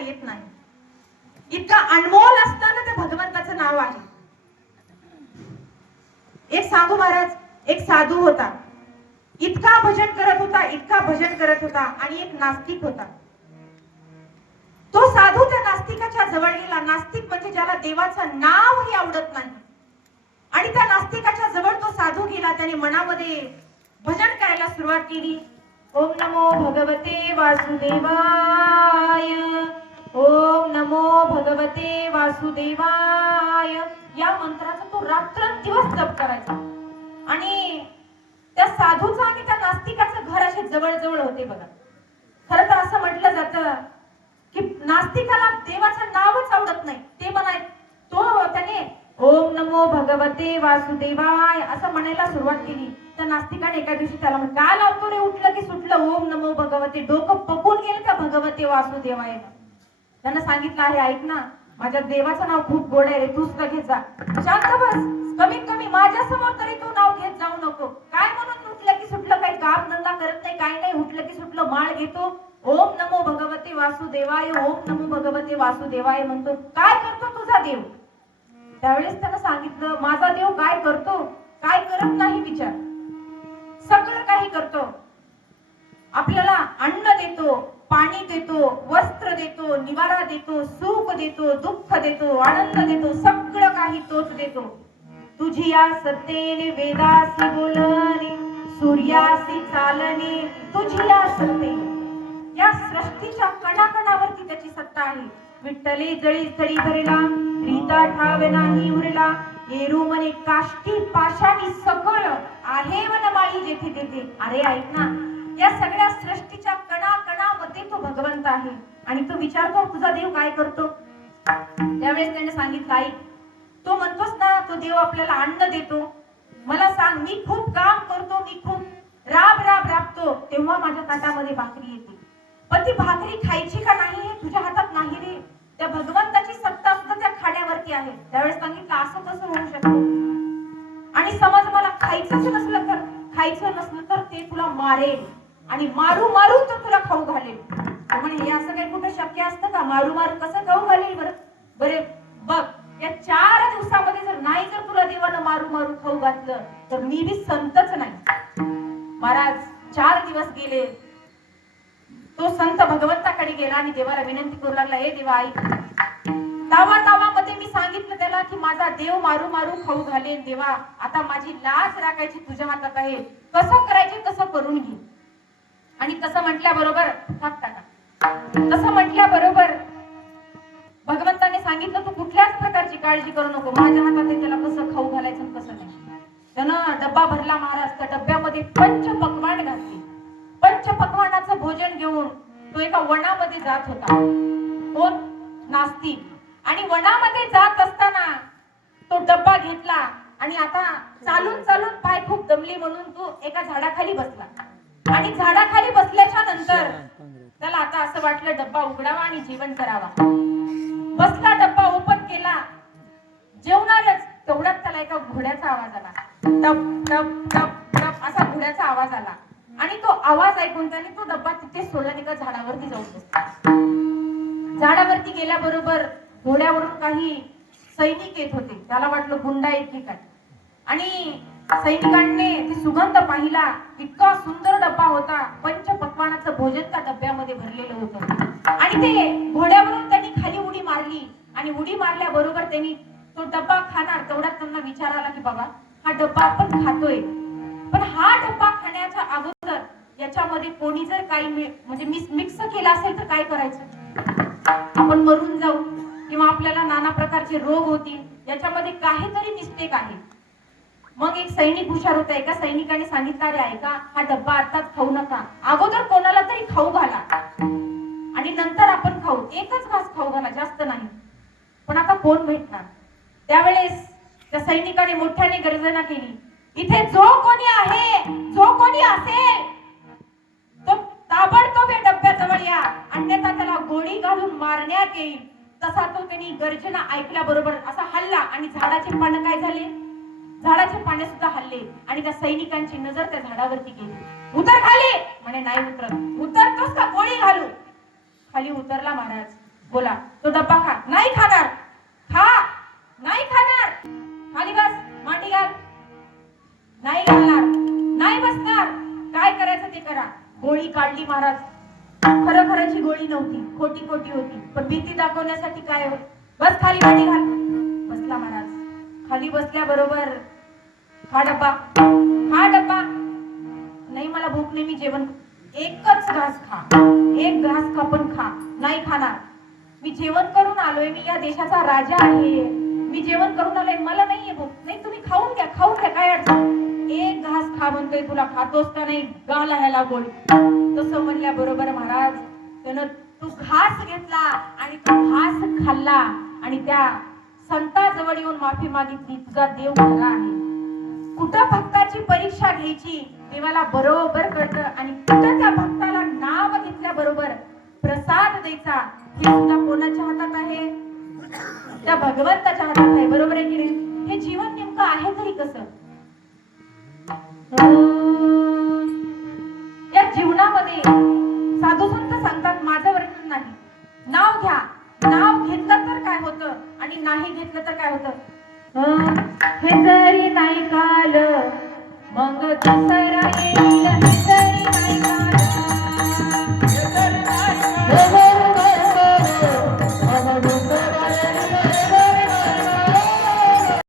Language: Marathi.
येत नाही. इतका अनमोल असताना त्या भगवंताचं नाव आहे. एक साधू महाराज, एक साधू होता. इतका भजन करत होता, इतका भजन करत होता. आणि एक नास्तिक होता. तो साधू त्या नास्तिकाच्या जवळ गेला. नास्तिक म्हणजे ज्याला देवाचं नावही आवडत नाही. आणि त्या नास्तिकाच्या जवळ तो साधू गेला. त्याने मनामध्ये भजन करायला सुरुवात केली. ओम नमो भगवते वासुदेवाय, ओम नमो भगवते वासुदेवाय. या मंत्राचा तो रात्रंदिवस जप करायचा. आणि त्या साधूचं आणि त्या नास्तिकाचं घर असे जवळ जवळ होते बघा. खरं तर असं म्हटलं जातं की नास्तिकाला देवाचं नावच आवडत नाही. ते म्हणाय तो त्याने ओम नमो भगवते वासुदेवाय असं म्हणायला सुरुवात केली. तर नास्तिकाने एका दिवशी त्याला म्हण, काय लावतो रे, उठलं की सुटलं ओम नमो भगवते, डोकं पकून गेलं त्या भगवते वासुदेवाय. त्यांना सांगितलं आहे, ऐक ना, माझ्या देवाचं नाव खूप गोड आहे रे, तू सुद्धा घेत जा. शांत बस, कमीत कमी माझ्या समोर तरी तू नाव घेत जाऊ नको. काय म्हणून उठलं की सुटलं, काही काम धंदा करत नाही, काही नाही, उठलं की सुटलं माळ घेतो, ओम नमो भगवते वासुदेवाय, ओम नमो भगवते वासुदेवाय म्हणतो. काय करतो तुझा देव? त्यावेळेस त्यानं सांगितलं, माझा देव काय करतो, काय करत नाही विचार, सगळं काही करतो. आपल्याला अन्न देतो, पाणी देतो, वस्त्र देतो, निवारा देतो, सुख देतो, दुःख देतो, आनंद देतो, सगळं काही तोच देतो. तुझी या सत्तेने वेदासी बोलणे, सूर्यासी चालणे, तुझी या सत्तेने, या सृष्टीच्या कणाकणावरती त्याची सत्ता आहे. विठ्ठले जळी स्थळी भरला, रीता ठाव नाही उरला, येरू मने काष्टी पाशानी सकळ आहे वन माळी जेथे तेथे. अरे ऐक ना, या सगळ्या सृष्टीच्या कणाकणामध्ये तो भगवंत आहे. आणि तो विचारतो, तुझा देव काय करतो? त्यावेळेस त्याने सांगितलं, आई, तो म्हणतोस ना, तो देव आपल्याला अन्न देतो. मला सांग, मी खूप काम करतो, मी खूप राब राबतो, तेव्हा माझ्या ताटामध्ये भाकरी येते. पण ती भाकरी खायची का नाही हे तुझ्या हातात नाही रे. त्या भगवंताची सत्ता सुद्धा त्या खाण्यावरती आहे. त्यावेळेस सांगितलं, असं कसं होऊ शकतं? आणि समज मला खायचंच नसलं तर, खायचं नसलं तर ते तुला मारेल आणि मारू मारून तो तुला खाऊ घालेल. म्हणजे हे असं काही कुठं शक्य असतं का? मारू मारू कसं खाऊ घालेल बरं? बरे बघ, या 4 दिवसामध्ये जर नाही, जर तुला देवानं मारू मारू खाऊ घातलं तर मी बी संतच नाही. महाराज 4 दिवस गेले. तो संत भगवंताकडे गेला आणि देवाला विनंती करू लागला, हे देवा ऐक, तावामध्ये मी सांगितलं त्याला की माझा देव मारू मारू खाऊ घालेल. देवा, आता माझी लाज राखायची तुझ्या हातात आहे, कसं करायचे तसं करून घे. आणि तसं म्हटल्याबरोबर तसं म्हटल्याबरोबर भगवंताने सांगितलं, तू कुठल्याच प्रकारची काळजी करू नको, माझ्या हातात त्याला कसं खाऊ घालायचं कसं नाही. त्यानं डब्बा भरला महाराज. त्या डब्यामध्ये पंचपक्वान्न घातले. पंचपक्वान्नाचं भोजन घेऊन तो एका वनामध्ये जात होता. कोण? नास्तिक. आणि वनामध्ये जात असताना तो डब्बा घेतला आणि आता चालून चालून पाय खूप दमले म्हणून तो एका झाडाखाली बसला. आणि झाडाखाली बसल्याच्या नंतर त्याला आता असं वाटलं डब्बा उघडावा आणि जेवण करावा. बसला, डब्बा ओपन केला, जेवणारच तेवढ्यात त्याला एका घोड्याचा आवाज आला. टप टप टप टप असा घोड्याचा आवाज आला. आणि तो आवाज ऐकून त्याने तो डब्बा तिथे सोडला, एका झाडावरती जाऊन बसला. झाडावरती गेल्याबरोबर घोड्यावरून काही सैनिक येत होते. त्याला वाटलं गुंडा येत की काय. आणि सैनिकांनी ती सुगंध पाहिला. इतका सुंदर डब्बा होता, पंचपक्वान्नाचं भोजन त्या डब्यामध्ये भरलेलं होतं. आणि ते घोड्यावरून त्यांनी खाली उडी मारली. आणि उडी मारल्याबरोबर त्यांनी तो डब्बा खाणार तेवढ्यात त्यांना विचार आला की बाबा, हा डब्बा आपण खातोय, पण हा डब्बा खाण्याच्या अगोदर याच्यामध्ये कोणी जर काही म्हणजे मिक्स केला असेल तर काय करायचं? आपण मरून जाऊ किंवा आपल्याला नाना प्रकारचे रोग होतील. याच्यामध्ये काहीतरी मिस्टेक आहे. मग एक सैनिक हुशार होता. एका सैनिकाने सांगितलं, अरे ऐका, हा डब्बा आताच खाऊ नका, अगोदर कोणाला तरी खाऊ घाला आणि नंतर आपण खाऊ. एकच घास खाऊ घाला, जास्त नाही. पण आता कोण भेटणार? त्यावेळेस त्या सैनिकाने मोठ्याने गर्जना केली, इथे जो कोणी आहे, जो कोणी असेल तो ताबडतोब या डब्याजवळ या, अन्यथा त्याला गोळी घालून मारण्यात येईल. तसा तो त्यांनी गर्जना ऐकल्याबरोबर असा हल्ला आणि झाडाचे पानं काय झाले? झाडाचे पाने सुद्धा हल्ले. आणि त्या सैनिकांची नजर त्या झाडावरती गेली. उतर खाली म्हणे. नाही उतरत. उतरतोस का गोळी घालू? खाली उतरला महाराज. बोला, तो डब्बा खा. नाही खाणार. खा. नाही खाणार. खाली बस, मांडी घाल. नाही घालणार. नाही बसणार. काय करायचं ते करा. गोळी काढली महाराज. खरोखरची गोळी नव्हती, खोटी खोटी होती, पण भीती दाखवण्यासाठी काय होत. बस खाली, मांडी घाल. बसला महाराज. खाली बसल्याबरोबर हा डब्बा, हा डब्बा. नाही मला भूक नाही, मी जेवण. एकच घास खा, एक घास का पण खा. नाही खाणार. मी जेवण करून आलोय, मी या देशाचा राजा आहे, मी जेवण करून आलोय, मला नाहीये भूक. नाही तुम्ही खाऊन घ्या, खाऊन घ्या, काय अडचण. एक घास खा म्हणतोय, तुला खातोस का नाही, गाला ह्याला गोळी. तसं म्हणल्या बरोबर महाराज त्यानं तू घास घेतला आणि तो घास खाल्ला आणि त्या संताजवळ येऊन माफी मागितली. तुझा देव खरा आहे. कुठं भक्ताची परीक्षा घ्यायची देवाला बरोबर कळतं आणि कुठं त्या भक्ताला नाव घेतल्याबरोबर प्रसाद द्यायचा हे सुद्धा कोणाच्या हातात आहे. त्या भगवंताच्या हातात आहे. बरोबर आहे की नाही. हे जीवन नेमकं आहे तरी कसं. या जीवनामध्ये साधू संत सांगतात, माझं वर्णन नाही, नाव घ्या. नाव घेतलं तर काय होतं आणि नाही घेतलं तर काय होतं. हे जरी नाही काल मग दुसरा येईल.